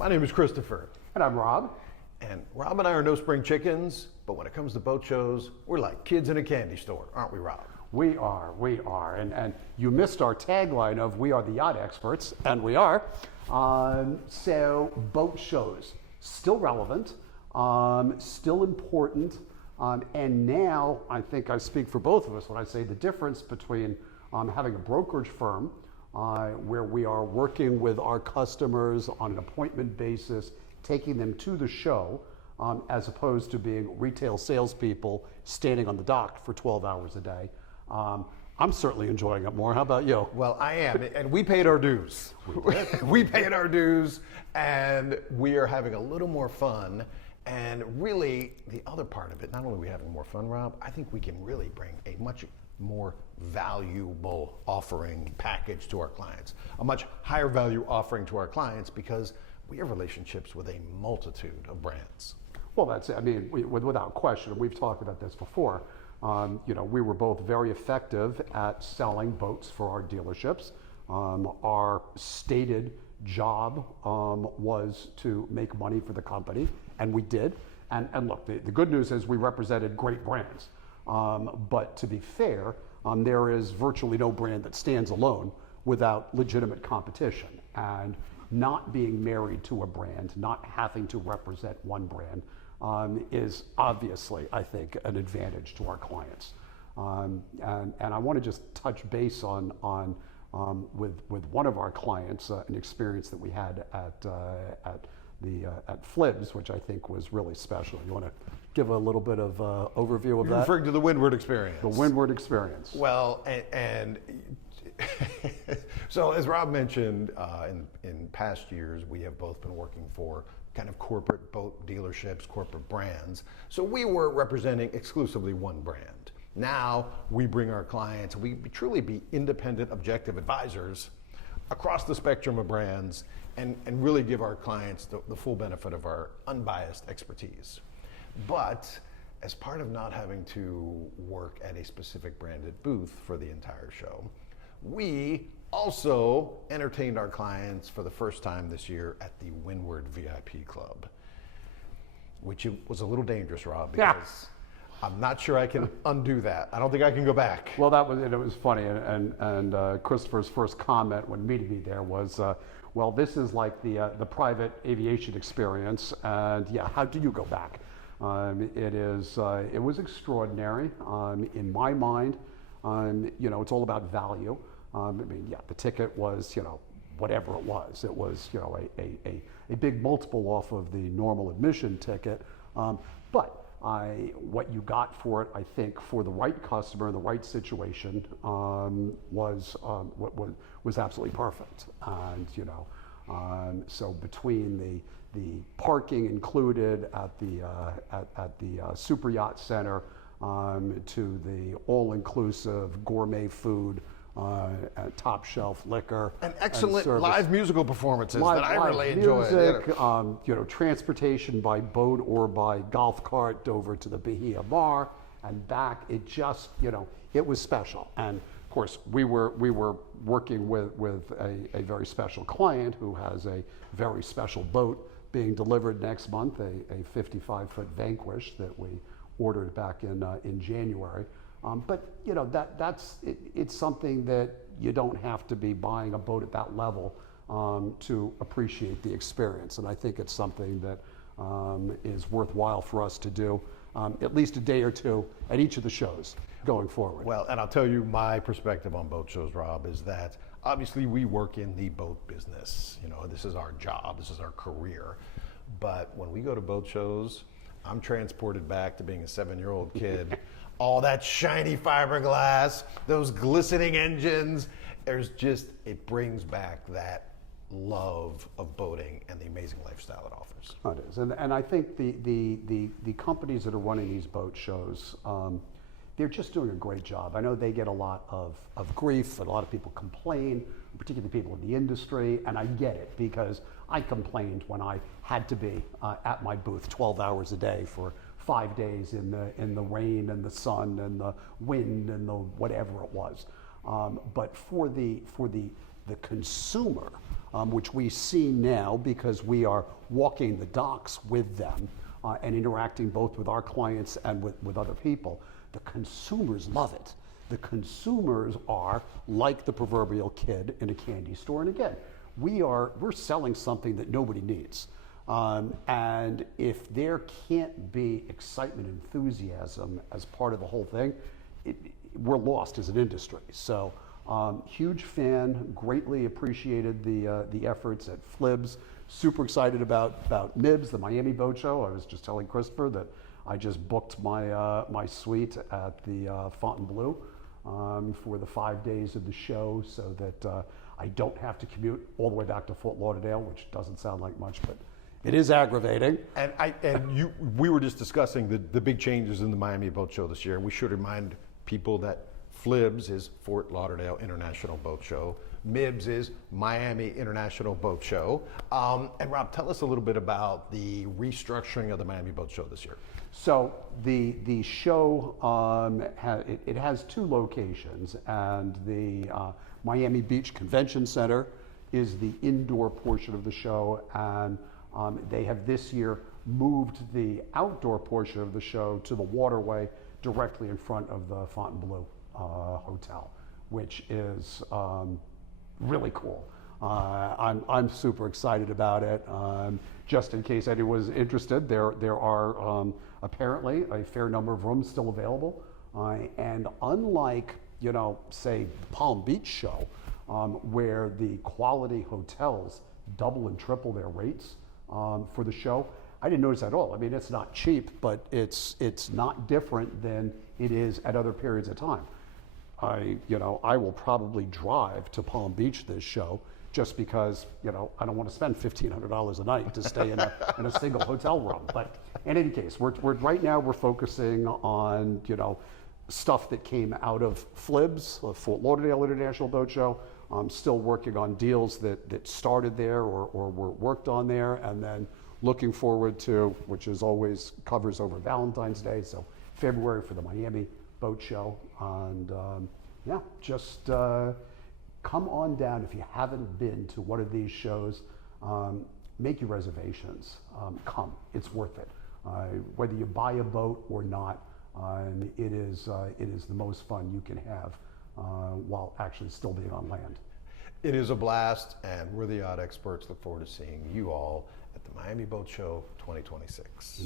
My name is Christopher. And I'm Rob. And Rob and I are no spring chickens, but when it comes to boat shows, we're like kids in a candy store, aren't we, Rob? We are. And you missed our tagline of we are the yacht experts, and we are. So boat shows, still relevant, still important, and now I think I speak for both of us when I say the difference between having a brokerage firm where we are working with our customers on an appointment basis, taking them to the show, as opposed to being retail salespeople standing on the dock for 12 hours a day. I'm certainly enjoying it more. How about you? Well, I am, and we paid our dues. We paid our dues, and we are having a little more fun. And really, the other part of it, not only are we having more fun, Rob, I think we can really bring a much more valuable offering package to our clients, a much higher value offering to our clients, because we have relationships with a multitude of brands. Well, that's it. I mean, without question, we've talked about this before. We were both very effective at selling boats for our dealerships. Our stated job was to make money for the company, and we did. And look, the good news is we represented great brands. But to be fair, there is virtually no brand that stands alone without legitimate competition. And not being married to a brand, not having to represent one brand, is obviously, I think, an advantage to our clients. And I want to just touch base on with one of our clients, an experience that we had at Flibbs, which I think was really special. You want to give a little bit of overview of that? You're referring to the Windward experience. The Windward experience. Well, and so as Rob mentioned, in past years, we have both been working for kind of corporate boat dealerships, corporate brands. So we were representing exclusively one brand. Now we bring our clients, we truly be independent, objective advisors across the spectrum of brands, and really give our clients the full benefit of our unbiased expertise. But as part of not having to work at a specific branded booth for the entire show, we also entertained our clients for the first time this year at the Windward VIP Club, which was a little dangerous, Rob, because I'm not sure I can undo that. I don't think I can go back. Well, it was funny, and Christopher's first comment when meeting me there was, well, this is like the private aviation experience, and yeah, how do you go back? It was extraordinary in my mind. It's all about value. The ticket was, whatever it was. It was, a big multiple off of the normal admission ticket. But what you got for it, I think, for the right customer in the right situation, was absolutely perfect. And so between the parking included at the Super Yacht Center, to the all-inclusive gourmet food, top shelf liquor, and excellent live musical performances that I really enjoyed. Music, transportation by boat or by golf cart over to the Bahia Bar and back. It just, it was special. And of course, we were working with a very special client who has a very special boat being delivered next month, a 55-foot Vanquish that we ordered back in January. But it's something that you don't have to be buying a boat at that level to appreciate the experience. And I think it's something that is worthwhile for us to do at least a day or two at each of the shows going forward. Well, and I'll tell you my perspective on boat shows, Rob, is that obviously we work in the boat business. This is our job, this is our career. But when we go to boat shows, I'm transported back to being a 7-year-old kid. All that shiny fiberglass, those glistening engines, it brings back that love of boating and the amazing lifestyle it offers. It is, and I think the companies that are running these boat shows, they're just doing a great job. I know they get a lot of grief, and a lot of people complain, particularly people in the industry, and I get it, because I complained when I had to be at my booth 12 hours a day for 5 days in the rain and the sun and the wind and the whatever it was. But for the consumer, which we see now because we are walking the docks with them and interacting both with our clients and with other people. The consumers love it. The consumers are like the proverbial kid in a candy store. And again, we're selling something that nobody needs. And if there can't be excitement, enthusiasm as part of the whole thing, we're lost as an industry. So huge fan, greatly appreciated the efforts at FLIBS. Super excited about MIBS, the Miami Boat Show. I was just telling Christopher that I just booked my suite at the Fontainebleau for the 5 days of the show, so that I don't have to commute all the way back to Fort Lauderdale, which doesn't sound like much, but it is aggravating. And we were just discussing the big changes in the Miami Boat Show this year. We should remind people that FLIBS is Fort Lauderdale International Boat Show. MIBS is Miami International Boat Show. And Rob, tell us a little bit about the restructuring of the Miami Boat Show this year. So the show, it has two locations, and the Miami Beach Convention Center is the indoor portion of the show, and they have this year moved the outdoor portion of the show to the waterway directly in front of the Fontainebleau Hotel, which is really cool. I'm super excited about it. Just in case anyone's interested, there are apparently a fair number of rooms still available. And unlike, say, Palm Beach show, where the quality hotels double and triple their rates for the show, I didn't notice that at all. I mean, it's not cheap, but it's not different than it is at other periods of time. I will probably drive to Palm Beach this show just because, I don't want to spend $1,500 a night to stay in a single hotel room. But in any case, right now we're focusing on, stuff that came out of FLIBS, Fort Lauderdale International Boat Show. I'm still working on deals that started there or were worked on there, and then looking forward to, which is always covers over Valentine's Day, so February for the Miami Boat Show. And just come on down if you haven't been to one of these shows. Make your reservations. Come, it's worth it. Whether you buy a boat or not, it is the most fun you can have while actually still being on land. It is a blast, and we're the Yacht Experts. Look forward to seeing you all at the Miami Boat Show 2026.